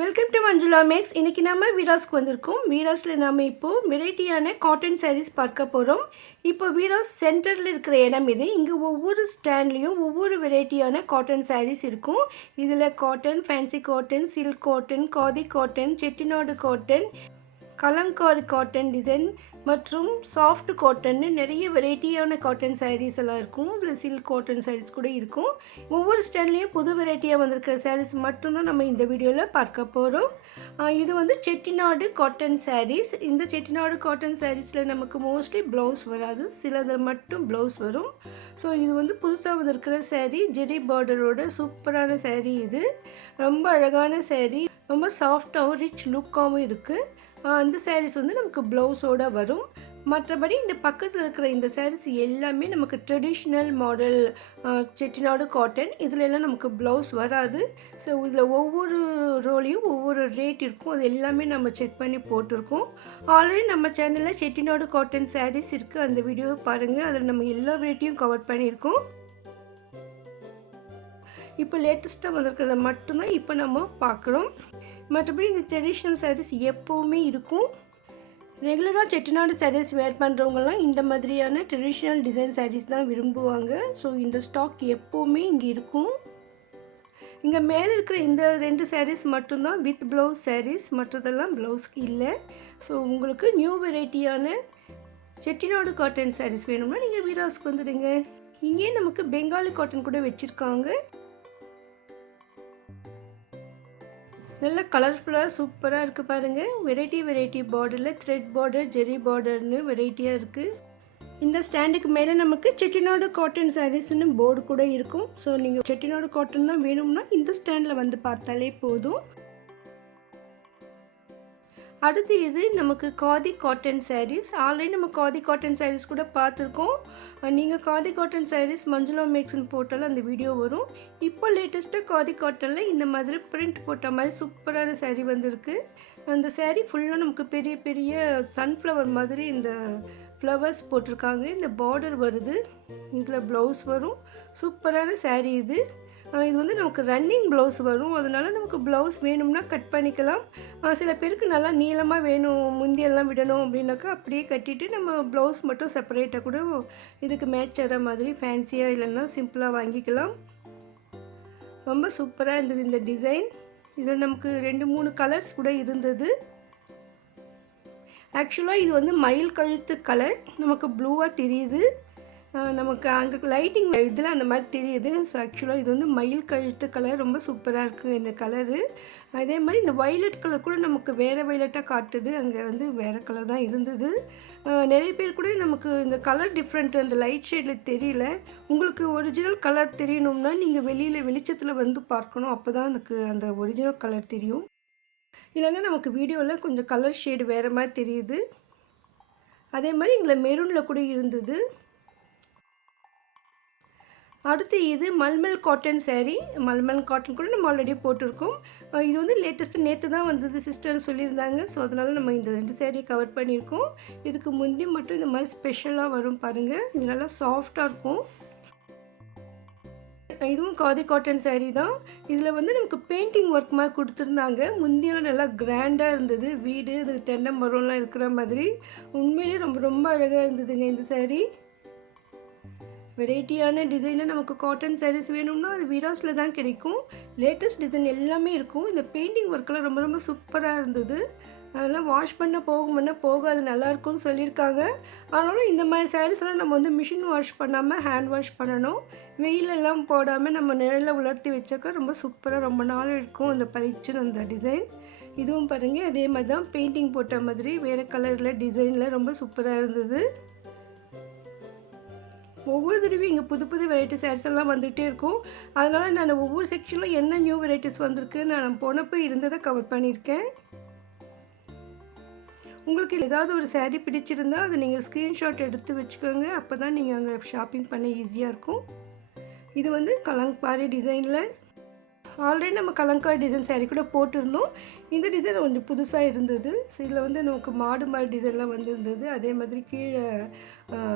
Welcome to Manjula maths. இன்றைக்கி நம்ம வீராஸ்க்கு வந்திருக்கோம். வீராஸில் நம்ம இப்போது வெரைட்டியான காட்டன் சாரீஸ் பார்க்க போகிறோம். இப்போ வீராஸ் சென்டரில் இருக்கிற இடம் இது. இங்கே ஒவ்வொரு ஸ்டாண்ட்லேயும் ஒவ்வொரு வெரைட்டியான காட்டன் சாரீஸ் இருக்கும். இதில் cotton, fancy cotton, silk cotton, khadi cotton, Chettinad cotton, Kalamkari cotton design மற்றும் சாஃப்ட் காட்டன்னு நிறைய வெரைட்டியான காட்டன் சாரீஸ் எல்லாம் இருக்கும். இதில் சில்க் காட்டன் சாரீஸ் கூட இருக்கும். ஒவ்வொரு ஸ்டைல்லையும் புது வெரைட்டியாக வந்திருக்கிற சாரீஸ் மட்டும்தான் நம்ம இந்த வீடியோவில் பார்க்க போகிறோம். இது வந்து செட்டிநாடு காட்டன் சாரீஸ். இந்த செட்டிநாடு காட்டன் சாரீஸில் நமக்கு மோஸ்ட்லி ப்ளவுஸ் வராது, சிலதில் மட்டும் ப்ளவுஸ் வரும். ஸோ இது வந்து புதுசாக வந்திருக்கிற சாரீ, ஜெரி பார்டரோட சூப்பரான சாரீ. இது ரொம்ப அழகான சாரீ, ரொம்ப சாஃப்டாகவும் ரிச் லுக்காகவும் இருக்குது. அந்த சாரீஸ் வந்து நமக்கு ப்ளவுஸோடு வரும். மற்றபடி இந்த பக்கத்தில் இருக்கிற இந்த சாரீஸ் எல்லாமே நமக்கு ட்ரெடிஷ்னல் மாடல் செட்டிநாடு காட்டன். இதில் எல்லாம் நமக்கு ப்ளவுஸ் வராது. ஸோ இதில் ஒவ்வொரு ரோலையும் ஒவ்வொரு ரேட் இருக்கும். அது எல்லாமே நம்ம செக் பண்ணி போட்டிருக்கோம். ஆல்ரெடி நம்ம சேனலில் செட்டிநாடு காட்டன் சாரீஸ் இருக்குது, அந்த வீடியோவை பாருங்கள். அதில் நம்ம எல்லா ரேட்டையும் கவர் பண்ணியிருக்கோம். இப்போ லேட்டஸ்ட்டாக வந்திருக்கிறத மட்டும்தான் இப்போ நம்ம பார்க்குறோம். மற்றபடி இந்த ட்ரெடிஷ்னல் சாரீஸ் எப்போவுமே இருக்கும். ரெகுலராக செட்டிநாடு சாரீஸ் வேர் பண்ணுறவங்கலாம் இந்த மாதிரியான ட்ரெடிஷ்னல் டிசைன் சாரீஸ் தான் விரும்புவாங்க. ஸோ இந்த ஸ்டாக் எப்போவுமே இங்கே இருக்கும். இங்கே மேலே இருக்கிற இந்த 2 சாரீஸ் மட்டும்தான் வித் ப்ளவுஸ் சாரீஸ், மற்றதெல்லாம் ப்ளவுஸ்க்கு இல்லை. ஸோ உங்களுக்கு நியூ வெரைட்டியான செட்டிநாடு காட்டன் சாரீஸ் வேணும்னா நீங்கள் வீராஸ்க்கு வந்துடுங்க. இங்கே நமக்கு பெங்காலி காட்டன் கூட வச்சுருக்காங்க. நல்ல கலர்ஃபுல்லாக சூப்பராக இருக்குது பாருங்கள். வெரைட்டி பார்டரில் த்ரெட் பார்டர், ஜெரி பார்டர்னு வெரைட்டியாக இருக்குது. இந்த ஸ்டாண்டுக்கு மேலே நமக்கு செட்டிநாடு காட்டன் சாரீஸ்னு போர்டு கூட இருக்கும். ஸோ நீங்கள் செட்டிநாடு காட்டன் தான் வேணும்னா இந்த ஸ்டாண்டில் வந்து பார்த்தாலே போதும். அடுத்து இது நமக்கு காதி காட்டன் சாரீஸ். ஆல்ரெடி நம்ம காதி காட்டன் சாரீஸ் கூட பார்த்துருக்கோம். நீங்கள் காதி காட்டன் சாரீஸ் மஞ்சுளா மேக்ஸ்ன்னு போட்டாலும் அந்த வீடியோ வரும். இப்போ லேட்டஸ்ட்டாக காதி காட்டனில் இந்த மாதிரி பிரிண்ட் போட்ட மாதிரி சூப்பரான சாரீ வந்திருக்கு. அந்த சாரீ ஃபுல்லாக நமக்கு பெரிய பெரிய சன்ஃப்ளவர் மாதிரி இந்த ஃப்ளவர்ஸ் போட்டிருக்காங்க. இந்த பார்டர் வருது, இதில் ப்ளவுஸ் வரும். சூப்பரான சாரீ இது. இது வந்து நமக்கு ரன்னிங் ப்ளவுஸ் வரும். அதனால் நமக்கு ப்ளவுஸ் வேணும்னா கட் பண்ணிக்கலாம். சில பேருக்கு நல்லா நீளமாக வேணும், முந்தியெல்லாம் விடணும் அப்படின்னாக்கா அப்படியே கட்டிட்டு நம்ம ப்ளவுஸ் மட்டும் செப்பரேட்டாக கூட இதுக்கு மேட்ச் ஆகிற மாதிரி ஃபேன்சியாக இல்லைன்னா சிம்பிளாக வாங்கிக்கலாம். ரொம்ப சூப்பராக இருந்தது இந்த டிசைன். இதில் நமக்கு 2-3 கலர்ஸ் கூட இருந்தது. ஆக்சுவலாக இது வந்து மயில் கழுத்து கலர், நமக்கு ப்ளூவாக தெரியுது. நமக்கு அங்கே லைட்டிங் இதில் அந்த மாதிரி தெரியுது. ஸோ ஆக்சுவலாக இது வந்து மயில் கழுத்து கலர், ரொம்ப சூப்பராக இருக்குது இந்த கலரு. அதே மாதிரி இந்த வைலட் கலர் கூட நமக்கு வேறு வைலட்டாக காட்டுது, அங்கே வந்து வேறு கலர் தான் இருந்தது. நிறைய பேர் கூட நமக்கு இந்த கலர் டிஃப்ரெண்ட் அந்த லைட் ஷேடில் தெரியல. உங்களுக்கு ஒரிஜினல் கலர் தெரியணும்னா நீங்கள் வெளிச்சத்தில் வந்து பார்க்கணும், அப்போ தான் எனக்கு அந்த ஒரிஜினல் கலர் தெரியும். இல்லைன்னா நமக்கு வீடியோவில் கொஞ்சம் கலர் ஷேடு வேறு மாதிரி தெரியுது. அதே மாதிரி இங்கே மெரூனில் கூட இருந்தது. அடுத்து இது மல்மல் காட்டன் சாரீ. மல்மல் காட்டன் கூட நம்ம ஆல்ரெடி போட்டிருக்கோம். இது வந்து லேட்டஸ்ட்டு நேற்று தான் வந்தது, சிஸ்டர் சொல்லியிருந்தாங்க. ஸோ அதனால் நம்ம இந்த 2 சாரீ கவர் பண்ணியிருக்கோம். இதுக்கு முந்தி மட்டும் இந்த மாதிரி ஸ்பெஷலாக வரும் பாருங்கள். இது நல்லா சாஃப்டாக இருக்கும். இதுவும் காதி காட்டன் சாரீ தான். இதில் வந்து நமக்கு பெயிண்டிங் ஒர்க் மாதிரி கொடுத்துருந்தாங்க. முந்தியெல்லாம் நல்லா கிராண்டாக இருந்தது, வீடு இது தென்னை மரம்லாம் இருக்கிற மாதிரி. உண்மையிலே ரொம்ப ரொம்ப அழகாக இருந்ததுங்க இந்த சாரீ. வெரைட்டியான டிசைனில் நமக்கு காட்டன் சாரீஸ் வேணும்னா அது வீராஸில் தான் கிடைக்கும். லேட்டஸ்ட் டிசைன் எல்லாமே இருக்கும். இந்த பெயிண்டிங் ஒர்க்கெலாம் ரொம்ப ரொம்ப சூப்பராக இருந்தது. அதெல்லாம் வாஷ் பண்ண போகாது, நல்லாயிருக்கும்னு சொல்லியிருக்காங்க. ஆனாலும் இந்த மாதிரி சாரீஸ்லாம் நம்ம வந்து மிஷின் வாஷ் பண்ணாமல் ஹேண்ட் வாஷ் பண்ணணும். வெயிலெல்லாம் போடாமல் நம்ம நிழலில் உலர்த்தி வச்சாக்கா ரொம்ப சூப்பராக ரொம்ப நாள் இருக்கும் அந்த பளிச்சுன்னு அந்த டிசைன். இதுவும் பாருங்கள், அதே மாதிரி தான் பெயிண்டிங் போட்ட மாதிரி வேறு கலரில் டிசைனில் ரொம்ப சூப்பராக இருந்தது. ஒவ்வொரு தடவையும் இங்கே புது புது வெரைட்டி சாரீஸ் எல்லாம் வந்துகிட்டே இருக்கும். அதனால் நான் ஒவ்வொரு செக்ஷனில் என்ன நியூ வெரைட்டிஸ் வந்திருக்கு நான் போனப்போ இருந்ததை கவர் பண்ணியிருக்கேன். உங்களுக்கு ஏதாவது ஒரு சாரீ பிடிச்சிருந்தால் அதை நீங்கள் ஸ்க்ரீன்ஷாட் எடுத்து வச்சுக்கோங்க. அப்போ தான் நீங்கள் அங்கே ஷாப்பிங் பண்ண ஈஸியாக இருக்கும். இது வந்து கலங்காரி டிசைனில் ஆல்ரெடி நம்ம கலங்காரி டிசைன் சாரீ கூட போட்டிருந்தோம். இந்த டிசைன் கொஞ்சம் புதுசாக இருந்தது. ஸோ இதில் வந்து நமக்கு மாடு மாதிரி டிசைன்லாம் வந்துருந்தது. அதே மாதிரி கீழே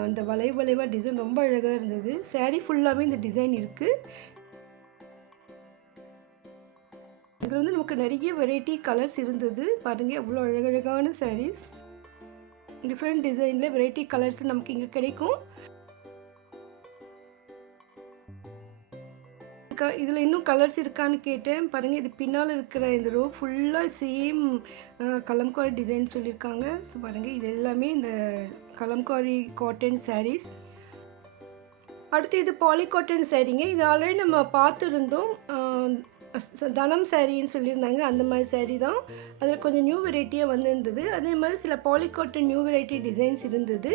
இந்த வளைவாக டிசைன் ரொம்ப அழகாக இருந்தது. சாரீ ஃபுல்லாகவே இந்த டிசைன் இருக்குது. இதில் வந்து நமக்கு நிறைய வெரைட்டி கலர்ஸ் இருந்தது. பாருங்கள் எவ்வளோ அழகழகான சாரீஸ், டிஃப்ரெண்ட் டிசைனில் வெரைட்டி கலர்ஸ் நமக்கு இங்கே கிடைக்கும். இதில் இன்னும் கலர்ஸ் இருக்கான்னு கேட்டேன். பாருங்கள் இது பின்னால் இருக்கிற இந்த ரோ ஃபுல்லாக சேம் கலம்காரி டிசைன் சொல்லியிருக்காங்க. ஸோ பாருங்கள் இது எல்லாமே இந்த கலம்காரி காட்டன் சாரீஸ். அடுத்து இது பாலி காட்டன் சாரீங்க. இது ஆல்ரெடி நம்ம பார்த்துருந்தோம். தனம் சாரின்னு சொல்லியிருந்தாங்க, அந்த மாதிரி சாரீ தான். அதில் கொஞ்சம் நியூ வெரைட்டியாக வந்துருந்தது. அதே மாதிரி சில poly cotton new variety designs இருந்தது.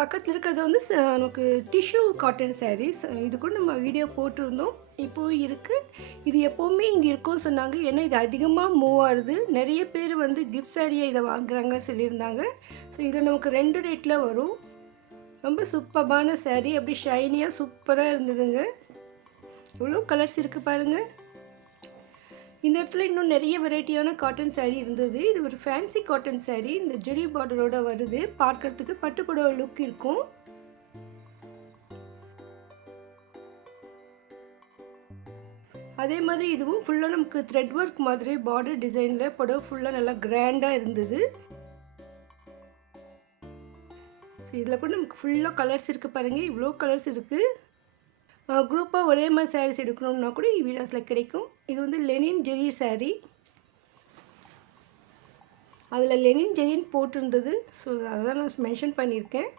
பக்கத்தில் இருக்கிறது வந்து நமக்கு டிஷ்யூ காட்டன் சாரீஸ். இது கூட நம்ம வீடியோ போட்டிருந்தோம், இப்போவும் இருக்குது. இது எப்போவுமே இங்கே இருக்கும்னு சொன்னாங்க. ஏன்னா இது அதிகமாக மூவ் ஆகுது. நிறைய பேர் வந்து கிஃப்ட் சாரியை இதை வாங்குறாங்க சொல்லியிருந்தாங்க. ஸோ இதில் நமக்கு 2 ரேட்டில் வரும். ரொம்ப சூப்பரான சாரீ, அப்படி ஷைனியாக சூப்பராக இருந்ததுங்க. இவ்வளோ கலர்ஸ் இருக்குது பாருங்கள். இந்த இடத்துல இன்னும் நிறைய வெரைட்டியான காட்டன் சாரீ இருந்தது. இது ஒரு ஃபேன்சி காட்டன் சாரீ, இந்த ஜெரி பார்டரோட வருது. பார்க்கறதுக்கு பட்டுப்புடவை லுக் இருக்கும். அதே மாதிரி இதுவும் ஃபுல்லாக நமக்கு த்ரெட் ஒர்க் மாதிரி பார்டர் டிசைனில் புடவை ஃபுல்லாக நல்லா கிராண்டாக இருந்தது. ஸோ இதில் கூட நமக்கு ஃபுல்லாக கலர்ஸ் இருக்குது பாருங்கள், இவ்வளோ கலர்ஸ் இருக்குது. குரூப்பாக ஒரே மாதிரி சாரீஸ் எடுக்கணும்னா கூட வீடியோஸில் கிடைக்கும். இது வந்து லெனின் ஜெரி சாரீ, அதில் லெனின் ஜெரின்னு போட்டிருந்தது. ஸோ அதான் நான் மென்ஷன் பண்ணியிருக்கேன்.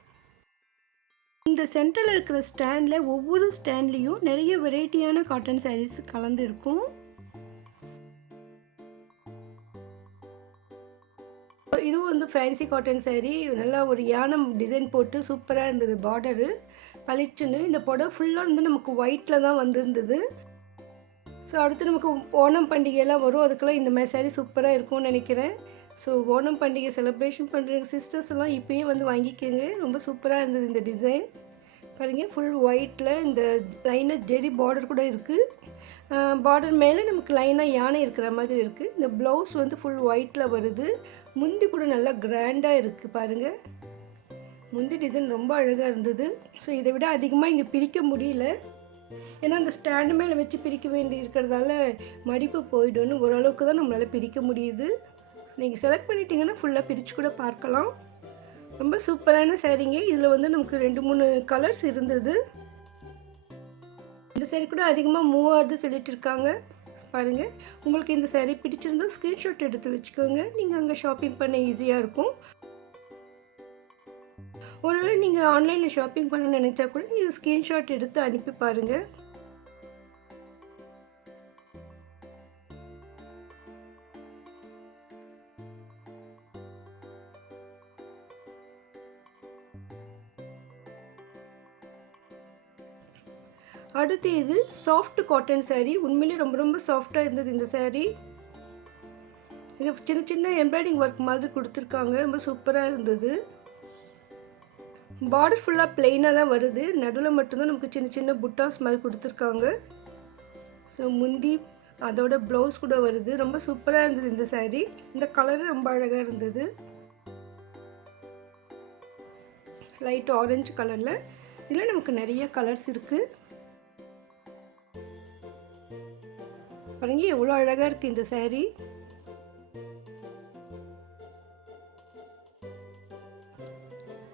இந்த சென்டரில் இருக்கிற ஸ்டாண்டில் ஒவ்வொரு ஸ்டாண்ட்லேயும் நிறைய வெரைட்டியான காட்டன் சாரீஸ் கலந்து இருக்கும். இதுவும் வந்து ஃபேன்சி காட்டன் சாரீ, நல்லா ஒரு யானம் டிசைன் போட்டு சூப்பராக இருந்தது. பார்டரு பளிச்சுன்னு, இந்த புடவை ஃபுல்லாக வந்து நமக்கு ஒயிட்டில் தான் வந்திருந்தது. ஸோ அடுத்து நமக்கு ஓணம் பண்டிகையெல்லாம் வரும், அதுக்கெல்லாம் இந்த மாதிரி சாரீ சூப்பராக இருக்கும்னு நினைக்கிறேன். ஸோ ஓணம் பண்டிகை செலிப்ரேஷன் பண்ணுற சிஸ்டர்ஸ் எல்லாம் இப்போயே வந்து வாங்கிக்கோங்க. ரொம்ப சூப்பராக இருந்தது இந்த டிசைன். பாருங்கள் ஃபுல் ஒயிட்டில் இந்த லைனாக ஜெரி பார்டர் கூட இருக்குது. பார்டர் மேலே நமக்கு லைனாக யானை இருக்கிற மாதிரி இருக்குது. இந்த ப்ளவுஸ் வந்து ஃபுல் ஒயிட்டில் வருது. முந்தி கூட நல்லா கிராண்டாக இருக்குது பாருங்கள். முந்தி டிசைன் ரொம்ப அழகாக இருந்தது. ஸோ இதை விட அதிகமாக இங்கே பிரிக்க முடியல, ஏன்னா அந்த ஸ்டாண்டு மேலே வச்சு பிரிக்க வேண்டி இருக்கிறதால மடிப்பு போய்டுன்னு ஓரளவுக்கு தான் நம்மளால் பிரிக்க முடியுது. நீங்கள் செலக்ட் பண்ணிட்டீங்கன்னா ஃபுல்லாக பிரித்து கூட பார்க்கலாம். ரொம்ப சூப்பரான சாரீங்க. இதில் வந்து நமக்கு 2-3 கலர்ஸ் இருந்தது. இந்த சாரீ கூட அதிகமாக மூவ் ஆகுது சொல்லிட்டு இருக்காங்க. பாருங்கள், உங்களுக்கு இந்த சாரீ பிடிச்சிருந்தால் ஸ்க்ரீன்ஷாட் எடுத்து வச்சுக்கோங்க. நீங்கள் அங்கே ஷாப்பிங் பண்ண ஈஸியாக இருக்கும். ஒருவேளை நீங்கள் ஆன்லைனில் ஷாப்பிங் பண்ண நினச்சா கூட நீங்கள் ஸ்க்ரீன்ஷாட் எடுத்து அனுப்பி பாருங்கள். அடுத்து இது சாஃப்ட் காட்டன் சாரீ. உண்மையிலே ரொம்ப ரொம்ப சாஃப்டாக இருந்தது இந்த சாரீ. இது சின்ன சின்ன எம்ப்ராய்டிங் ஒர்க் மாதிரி கொடுத்துருக்காங்க. ரொம்ப சூப்பராக இருந்தது. பார்டர் ஃபுல்லாக பிளெயினாக தான் வருது, நடுவில் மட்டும்தான் நமக்கு சின்ன சின்ன புட்டாஸ் மாதிரி கொடுத்துருக்காங்க. ஸோ முந்தி அதோட ப்ளவுஸ் கூட வருது. ரொம்ப சூப்பராக இருந்தது இந்த சாரீ. இந்த கலரும் ரொம்ப அழகாக இருந்தது, லைட் ஆரஞ்சு கலரில். இதில் நமக்கு நிறைய கலர்ஸ் இருக்குது. பாருங்க எவ்வளோ அழகாக இருக்குது இந்த சாரீ.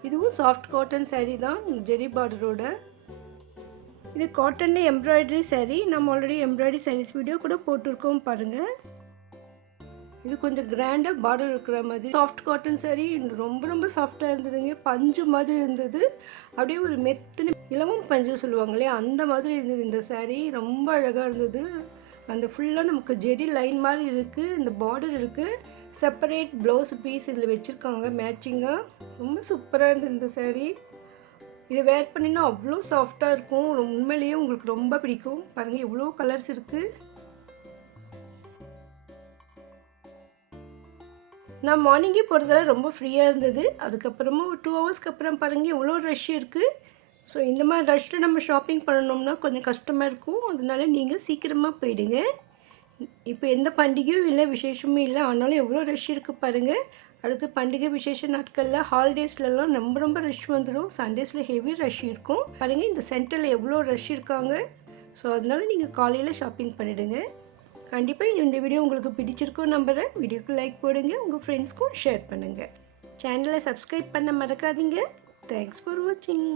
இதுவும் சாஃப்ட் காட்டன் சாரீ தான், ஜெரி பார்டரோட. இது காட்டனில் எம்ப்ராய்டரி சாரீ. நம்ம ஆல்ரெடி எம்ப்ராய்டரி சாரீஸ் வீடியோ கூட போட்டிருக்கோம் பாருங்கள். இது கொஞ்சம் கிராண்டாக பார்டர் இருக்கிற மாதிரி சாஃப்ட் காட்டன் சாரீ. ரொம்ப ரொம்ப சாஃப்டாக இருந்ததுங்க. பஞ்சு மாதிரி இருந்தது, அப்படியே ஒரு மெத்துன்னு இலவம் பஞ்சு சொல்லுவாங்களே அந்த மாதிரி இருந்தது இந்த சாரீ. ரொம்ப அழகாக இருந்தது. அந்த ஃபுல்லாக நமக்கு ஜெரி லைன் மாதிரி இருக்குது. இந்த பார்டர் இருக்குது. செப்பரேட் ப்ளவுஸ் பீஸ் இதில் வச்சுருக்காங்க மேட்சிங்காக. ரொம்ப சூப்பராக இருந்தது இந்த சாரீ. இதை வேர் பண்ணினா அவ்வளோ சாஃப்டாக இருக்கும். உண்மையிலேயே உங்களுக்கு ரொம்ப பிடிக்கும். பாருங்கள் எவ்வளோ கலர்ஸ் இருக்குது. நான் மார்னிங்கே போகிறதால ரொம்ப ஃப்ரீயாக இருந்தது. அதுக்கப்புறமா ஒரு 2 ஹவர்ஸ்க்கு அப்புறம் பாருங்கள் எவ்வளோ ரஷ் இருக்குது. ஸோ இந்த மாதிரி ரஷ்ஷில் நம்ம ஷாப்பிங் பண்ணணும்னா கொஞ்சம் கஷ்டமாக இருக்கும். அதனால நீங்கள் சீக்கிரமாக போயிடுங்க. இப்போ எந்த பண்டிகையும் இல்லை, விசேஷமும் இல்லை, ஆனாலும் எவ்வளோ ரஷ் இருக்குது பாருங்கள். அடுத்து பண்டிகை விசேஷ நாட்களில் ஹாலிடேஸ்லலாம் ரொம்ப ரொம்ப ரஷ் வந்துடும். சண்டேஸில் ஹெவி ரஷ் இருக்கும் பாருங்கள். இந்த சென்டரில் எவ்வளோ ரஷ் இருக்காங்க. ஸோ அதனால் நீங்கள் காலையில் ஷாப்பிங் பண்ணிவிடுங்க. கண்டிப்பாக இந்த வீடியோ உங்களுக்கு பிடிச்சிருக்கும் நம்புகிறேன். வீடியோக்கு லைக் போடுங்க, உங்கள் ஃப்ரெண்ட்ஸ்க்கும் ஷேர் பண்ணுங்கள். சேனலை சப்ஸ்கிரைப் பண்ண மறக்காதீங்க. தேங்க்ஸ் ஃபார் வாட்சிங்.